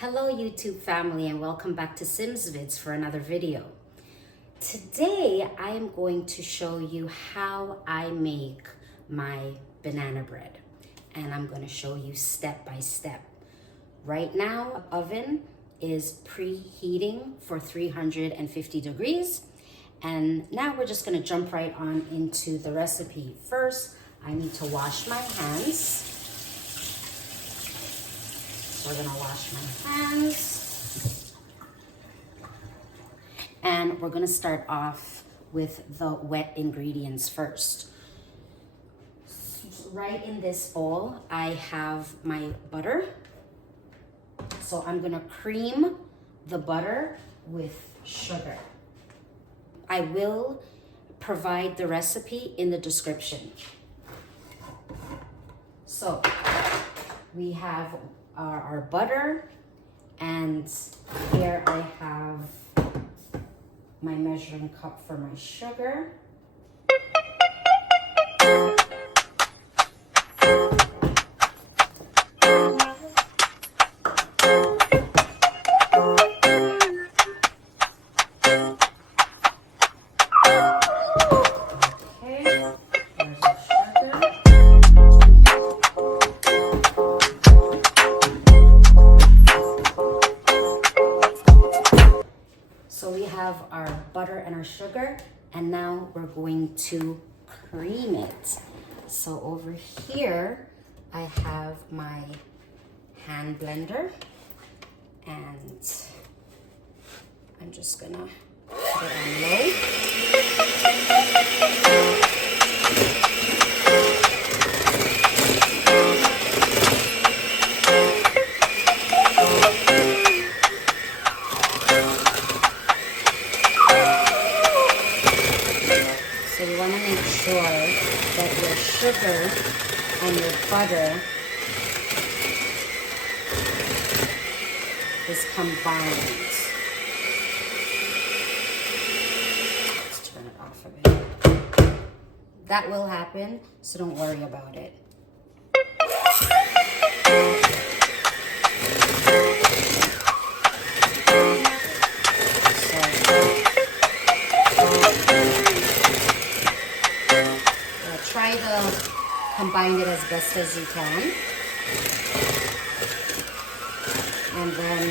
Hello YouTube family and welcome back to Simz Vidz for another video. Today I am going to show you how I make my banana bread, and I'm going to show you step by step. Right now oven is preheating for 350 degrees, and now we're just going to jump right on into the recipe. First I need to wash my hands. We're gonna wash my hands. And we're gonna start off with the wet ingredients first. Right in this bowl, I have my butter. So I'm gonna cream the butter with sugar. I will provide the recipe in the description. So we have our butter, and here I have my measuring cup for my sugar. So we have our butter and our sugar, and now we're going to cream it. So over here, I have my hand blender, and I'm just gonna put it on low. So you want to make sure that your sugar and your butter is combined. Let's turn it off a bit. That will happen, so don't worry about it. Try to combine it as best as you can. And then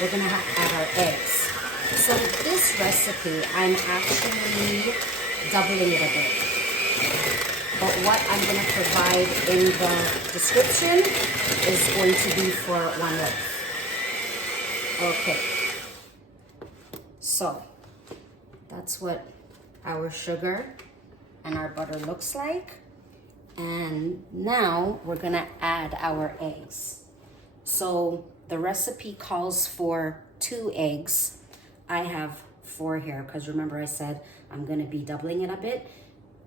we're gonna add our eggs. So this recipe, I'm actually doubling it a bit. But what I'm gonna provide in the description is going to be for one loaf. Okay. So that's what our sugar and our butter looks like. And now we're gonna add our eggs. So the recipe calls for 2 eggs. I have 4 here because remember I said I'm gonna be doubling it a bit.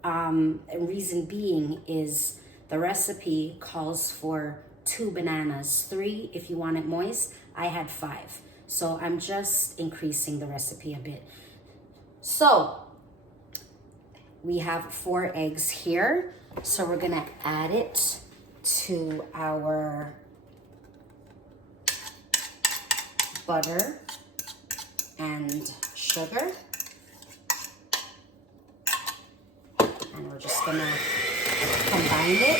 And reason being is the recipe calls for 2 bananas, 3 if you want it moist. I had 5. So I'm just increasing the recipe a bit. So we have 4 eggs here, so we're gonna add it to our butter and sugar. And we're just gonna combine it.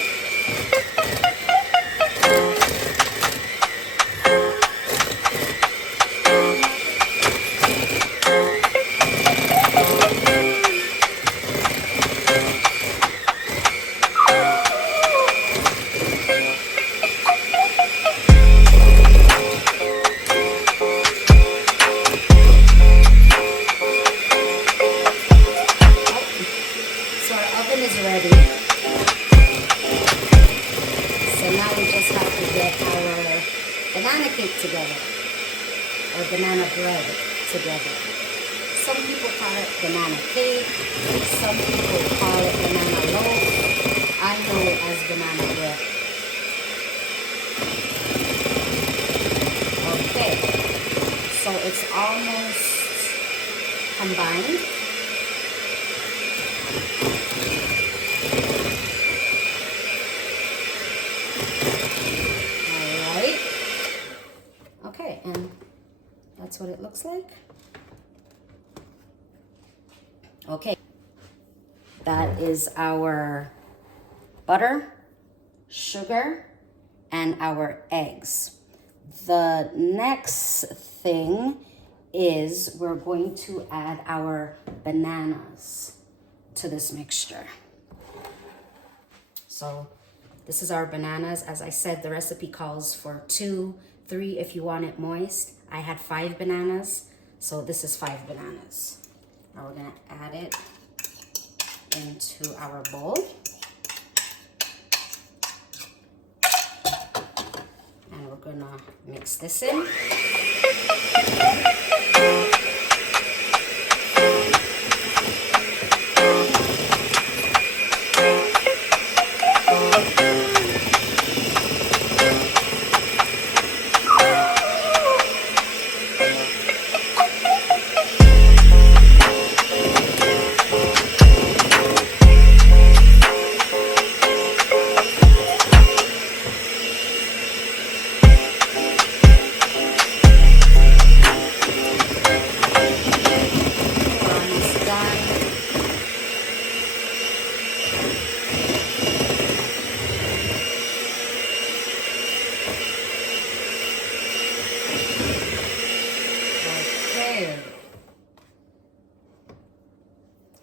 Is ready. So now we just have to get our banana cake together, or banana bread together. Some people call it banana cake, some people call it banana loaf. I know it as banana bread. Okay, so it's almost combined. Alright, Okay, that is our butter, sugar, and our eggs. The next thing is we're going to add our bananas to this mixture. So this is our bananas. As I said, the recipe calls for 2, 3 if you want it moist. I had 5 bananas, so this is 5 bananas. Now we're gonna add it into our bowl. And we're gonna mix this in.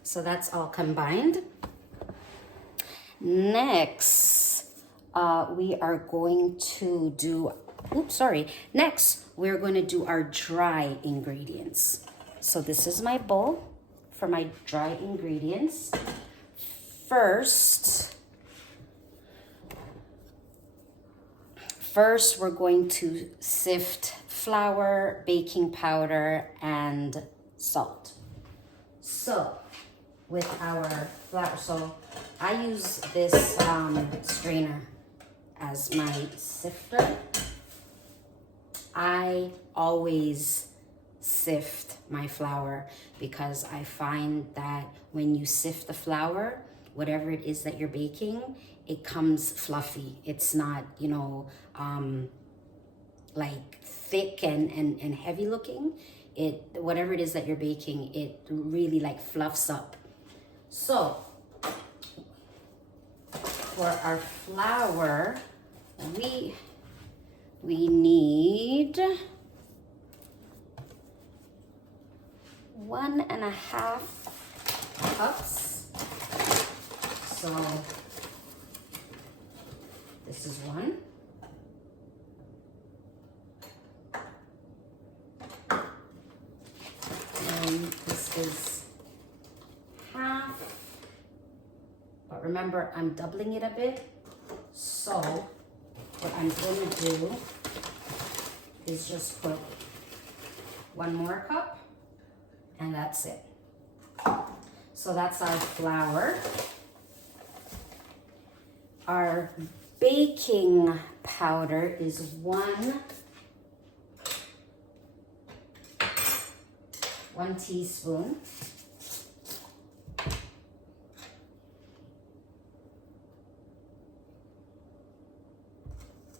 So that's all combined. Next, we are going to do, next we're going to do our dry ingredients. So this is my bowl for my dry ingredients. First, we're going to sift flour, baking powder, and salt. So with our flour, so I use this strainer as my sifter. I always sift my flour because I find that when you sift the flour, whatever it is that you're baking, it comes fluffy. It's not, you know, like thick and heavy looking. Whatever it is that you're baking, it really like fluffs up. So for our flour, we need 1.5 cups. So this is 1. And this is half. But remember, I'm doubling it a bit. So what I'm going to do is just put 1 more cup, and that's it. So that's our flour. Our baking powder is 1 teaspoon.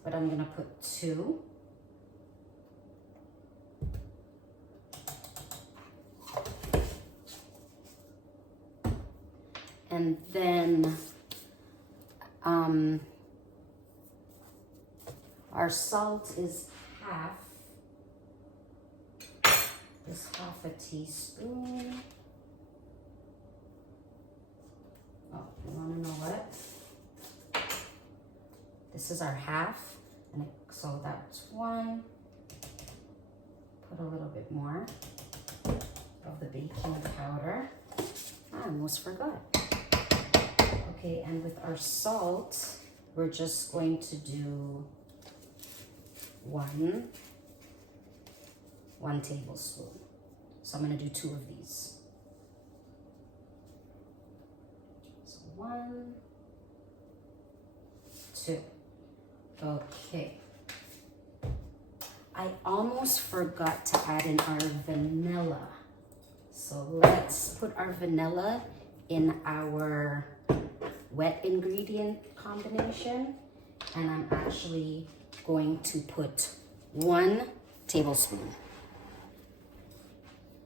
But I'm gonna put 2. And then our salt is half. Is half a teaspoon. Oh, you want to know what? This is our half, and so that's 1. Put a little bit more of the baking powder. I almost forgot. Okay, and with our salt, we're just going to do 1 tablespoon. So I'm going to do 2 of these. So 1, 2. Okay. I almost forgot to add in our vanilla. So let's put our vanilla in our wet ingredient combination. And I'm actually going to put 1 tablespoon.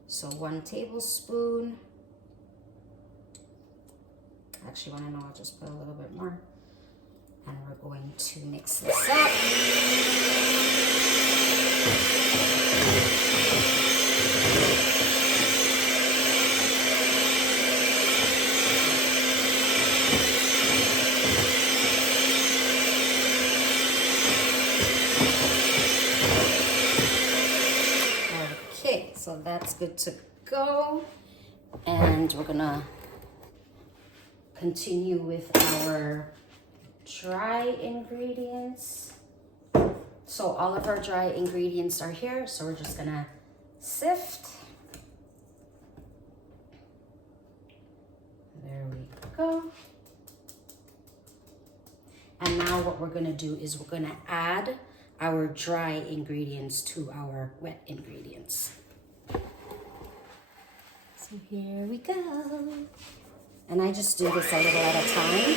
So 1 tablespoon, Actually, want to know, I'll just put a little bit more. And we're going to mix this up. Okay, so that's good to go. And we're gonna continue with our dry ingredients. So all of our dry ingredients are here. So we're just gonna sift. There we go. And now what we're gonna do is we're gonna add our dry ingredients to our wet ingredients. So here we go. And I just do this a little at a time.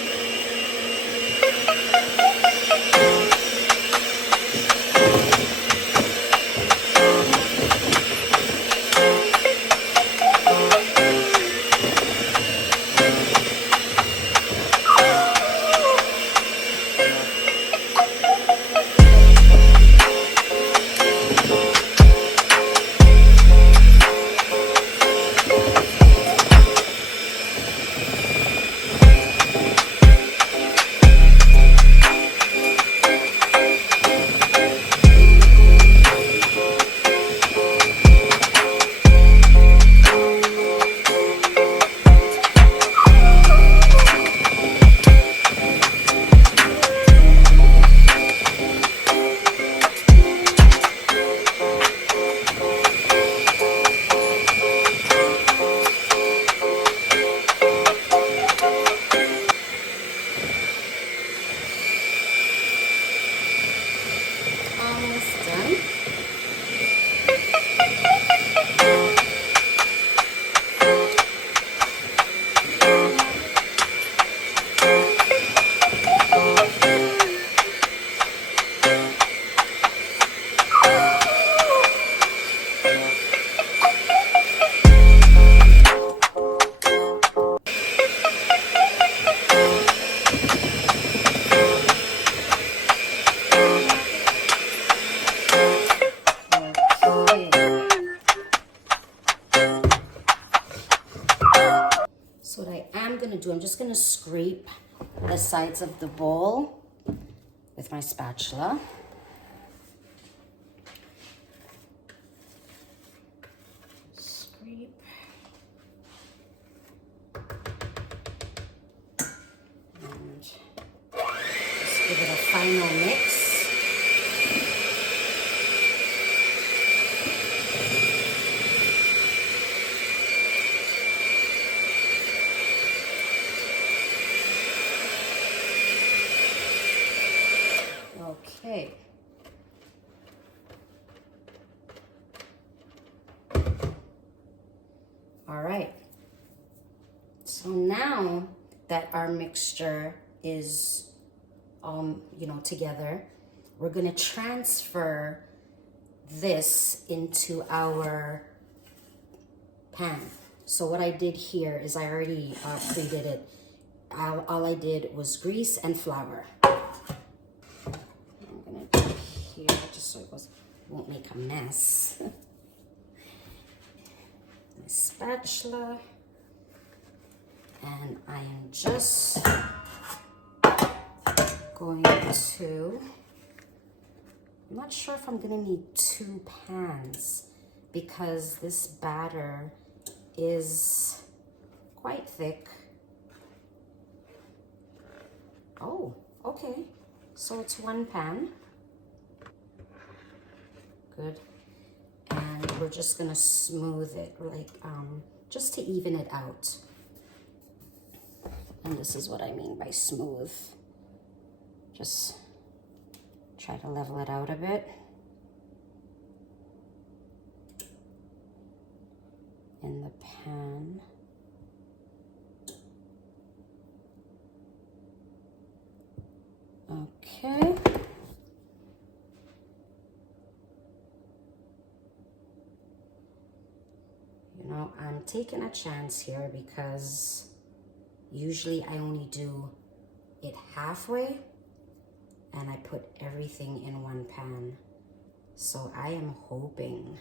I'm just going to scrape the sides of the bowl with my spatula. Scrape. And just give it a final mix. Okay. All right. So now that our mixture is together, we're going to transfer this into our pan. So what I did here is I already pre-did it. All I did was grease and flour. Here, just so it won't make a mess. My spatula, and I am just going to, I'm not sure if I'm gonna need 2 pans because this batter is quite thick. Oh, okay, so it's 1 pan. Good. And we're just gonna smooth it, like just to even it out. And this is what I mean by smooth. Just try to level it out a bit. In the pan. Okay. I'm taking a chance here because Usually I only do it halfway and I put everything in one pan. So I am hoping,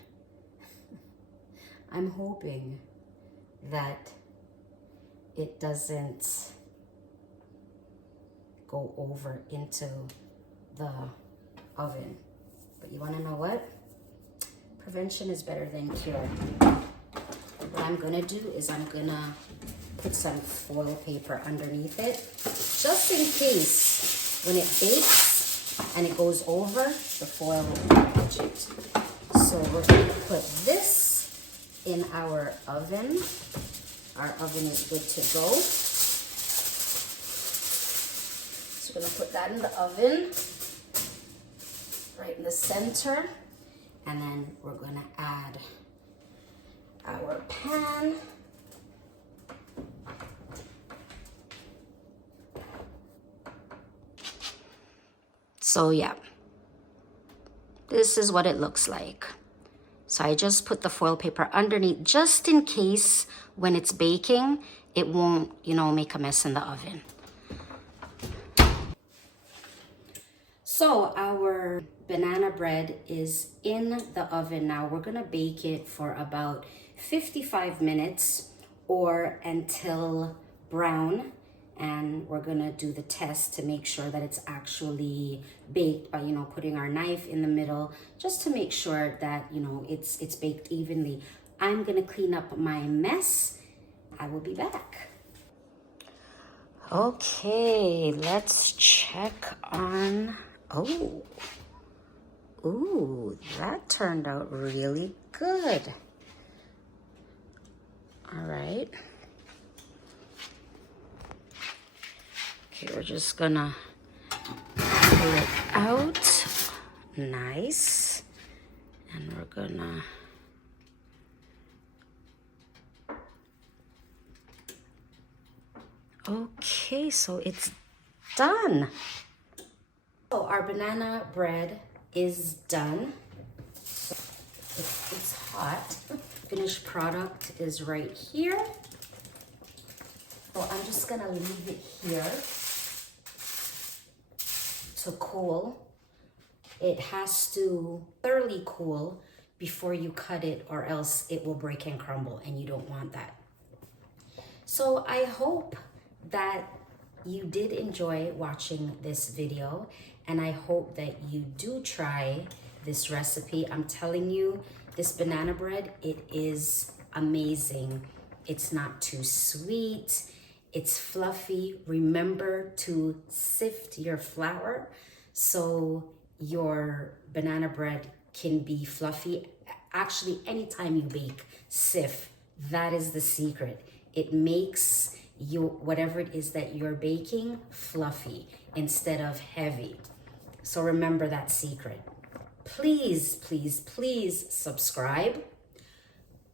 I'm hoping that it doesn't go over into the oven. But you wanna know what? Prevention is better than cure. What I'm gonna do is I'm gonna put some foil paper underneath it, just in case when it bakes and it goes over, the foil will catch it. So we're gonna put this in our oven. Our oven is good to go. So we're gonna put that in the oven, right in the center. And then we're gonna add our pan. So yeah, this is what it looks like. So I just put the foil paper underneath just in case when it's baking, it won't, you know, make a mess in the oven. So our banana bread is in the oven now. We're gonna bake it for about 55 minutes or until brown. And we're gonna do the test to make sure that it's actually baked by, you know, putting our knife in the middle, just to make sure that, you know, it's baked evenly. I'm gonna clean up my mess. I will be back. Okay, let's check on, ooh, that turned out really good. All right. Okay, we're just gonna pull it out. Nice. And we're gonna okay, so it's done. So our banana bread is done. It's hot. Finished product is right here. So I'm just gonna leave it here to cool. It has to thoroughly cool before you cut it, or else it will break and crumble, and you don't want that. So I hope that you did enjoy watching this video, and I hope that you do try this recipe. I'm telling you, this banana bread, it is amazing. It's not too sweet. It's fluffy. Remember to sift your flour so your banana bread can be fluffy. Actually, anytime you bake, sift. That is the secret. It makes whatever it is that you're baking fluffy instead of heavy. So remember that secret. Please, please, please subscribe.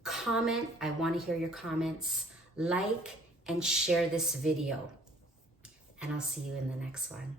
Comment. I want to hear your comments. Like and share this video. And I'll see you in the next one.